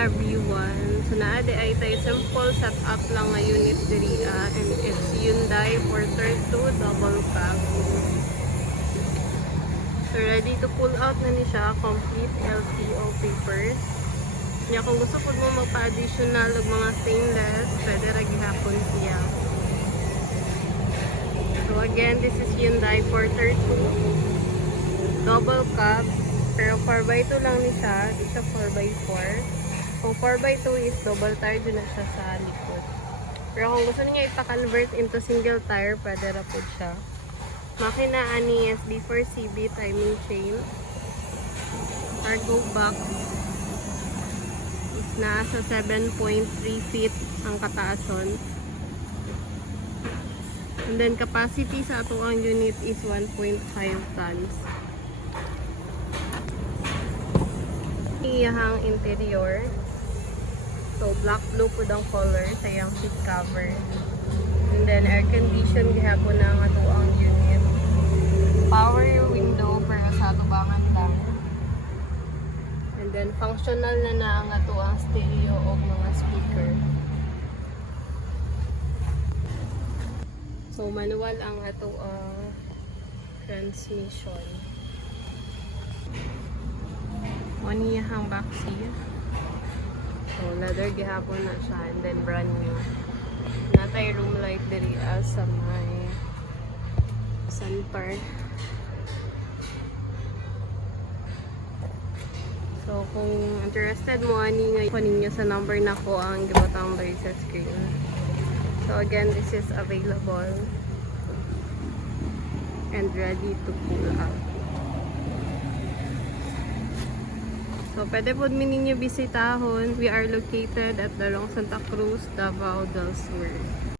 everyone. So naade ay tayo simple setup lang nga unit diri and it's Hyundai Porter 2 double cab. So ready to pull out na ni siya, complete LTO papers. Kaya kung gusto po mo magpa-additional ng mga stainless, pwede ra gihapon siya. So again, this is Hyundai Porter 2 double cab. Pero 4x2 lang ni siya, di siya 4x4. Kung 4x2 is double tire, dun na siya sa likod. Pero kung gusto niya ipa-convert into single tire, pwede ra po siya. Makina ani SD4CB timing chain. Cargo box is nasa 7.3 feet ang kataason. And then capacity sa ato ang unit is 1.5 tons. Iyahang interior. So black blue po ang color sa iyang seat cover. And then air condition gihapon na ang ato ang unit. Power window pero sa tubangan lang. And then functional na ang ato ang stereo o mga speaker. So manual ang ato ang transmission. Maniyahang back seat. So leather gihapon na siya and then brand new. Natay room light diri sa may center. So kung interested mo ani nga kunin niyo sa number na ko ang gibutang diri sa screen. So again, this is available and ready to pull out. So, pwede po ninyo bisitahon. We are located at Darong Santa Cruz, Davao del Sur.